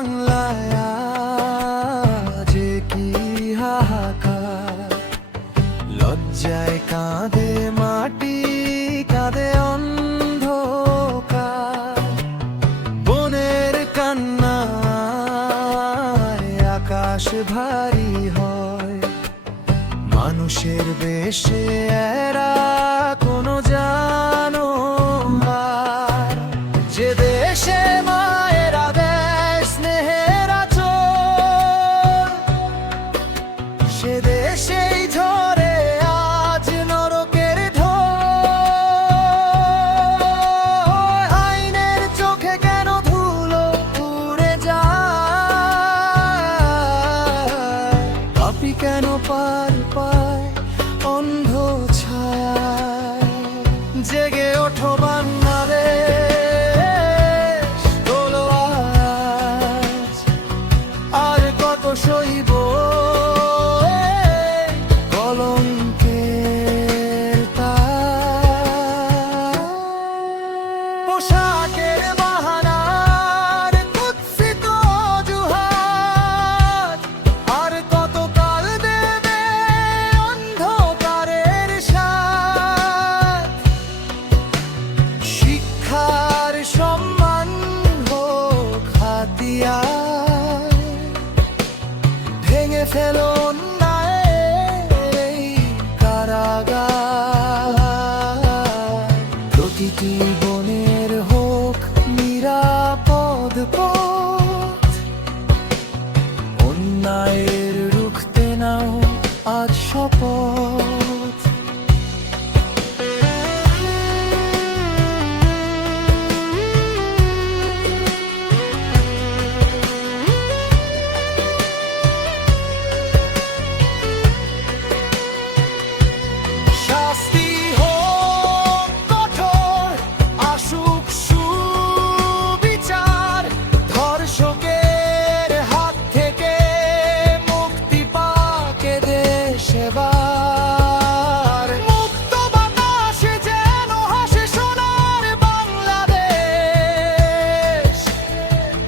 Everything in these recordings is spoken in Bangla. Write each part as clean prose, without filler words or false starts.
বাংলায় যে কি হাহাকার, লজ্জায় কাঁদে মাটি, কাঁদে অন্ধকার, বনের কান্নায় আকাশ ভারী হয়, মানুষের বেশে এরা কোনো জানো আর, যে দেশে মায়েরা দেয় স্নেহের আঁচল, সে দেশেই ঝরে আজ নরকের ঢল। আইনের চোখে কেন ধুলো উড়ে যায়, পাপী কেন পার পায় অন্ধ ছায়ায়। জেগে ওঠো বাংলাদেশ, তোলো আওয়াজ, আর কত সইব এই কলঙ্কের তার। পোশাকের বাহানার কুৎসিত অজুহাত, আর কত কাল দেবে অন্ধকারের সাথ। শিক্ষার সম্মান হোক হাতিয়ার, ভেঙে ফেলো অন্যায়ের এই কারাগার। প্রতিটি বনের হোক নিরাপদ পথ, অন্যায়ের রুখতে নাও আজ শপথ। শাস্তি হোক কঠোর, আসুক সুবিচার, ধর্ষকের হাত থেকে মুক্তি পাক এ দেশ এবার। মুক্ত বাতাসে যেন হাসে সোনার বাংলাদেশ,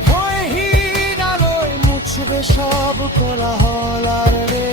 ভয়হীন আলোয় মুছবে সব কোলাহল আর রে।